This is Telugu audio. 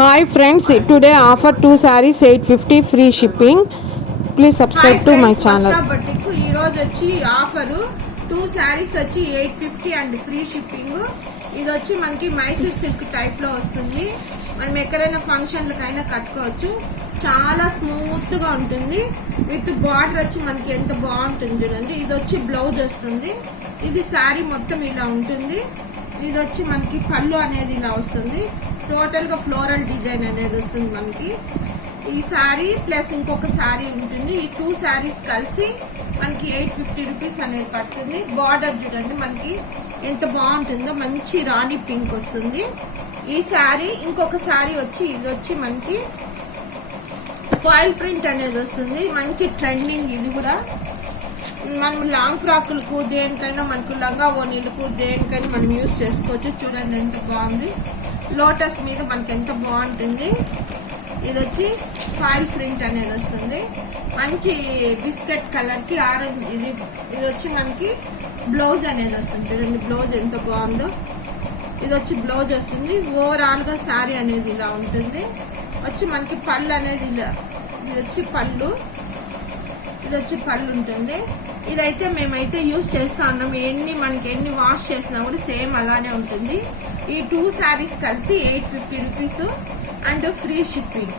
Hi friends, today offer 2 sarees 850 free shipping. Please subscribe to my channel. బట్టికు ఈ రోజు వచ్చి ఆఫర్ 2 sarees వచ్చి 850 అండ్ ఫ్రీ షిప్పింగ్. ఇది వచ్చి మనకి మైసూర్ సిల్క్ టైప్ లో వస్తుంది. మనం ఎక్కడైనా ఫంక్షన్లకైనా కట్టుకోవచ్చు. చాలా స్మూత్ గా ఉంటుంది. విత్ బార్డర్ వచ్చి మనకి ఎంత బాగుంటుంది చూడండి. ఇది వచ్చి బ్లౌజ్ వస్తుంది. ఇది సారీ మొత్తం ఇలా ఉంటుంది. ఇది వచ్చి మనకి పళ్ళు అనేది ఇలా వస్తుంది. టోటల్ గా ఫ్లోరల్ డిజైన్ అనేది వస్తుంది మనకి. ఈ సారీ ప్లస్ ఇంకొక సారీ ఉంటుంది. ఈ 2 sarees కలిసి మనకి 850 రూపీస్ అనేది పడుతుంది. బార్డర్ చూడండి మనకి ఎంత బాగుంటుందో, మంచి రాణి పింక్ వస్తుంది ఈ సారీ. ఇంకొక సారీ వచ్చి ఇది వచ్చి మనకి ఫాయిల్ ప్రింట్ అనేది వస్తుంది. మంచి ట్రెండింగ్. ఇది కూడా మనం లాంగ్ ఫ్రాకులకు దేనికైనా, మనకు లంగా ఓనీలకు దేనికైనా మనం యూజ్ చేసుకోవచ్చు. చూడండి ఎంత బాగుంది. లోటస్ మీద మనకి ఎంత బాగుంటుంది. ఇది వచ్చి ఫాయిల్ ప్రింట్ అనేది వస్తుంది. మంచి బిస్కెట్ కలర్ కి ఆరెంజ్. ఇది వచ్చి మనకి బ్లౌజ్ అనేది వస్తుంది. చూడండి బ్లౌజ్ ఎంత బాగుందో. ఇది వచ్చి బ్లౌజ్ వస్తుంది. ఓవరాల్ గా శారీ అనేది ఇలా ఉంటుంది. వచ్చి మనకి పళ్ళు అనేది ఇలా, ఇది వచ్చి పళ్ళు, ఇది వచ్చి పళ్ళు ఉంటుంది. ఇదైతే మేమైతే యూజ్ చేస్తా ఉన్నాం. మనకి ఎన్ని వాష్ చేసినా కూడా సేమ్ అలానే ఉంటుంది. ఈ 2 sarees కలిసి 850 రూపీస్ అండ్ ఫ్రీ షిప్పింగ్.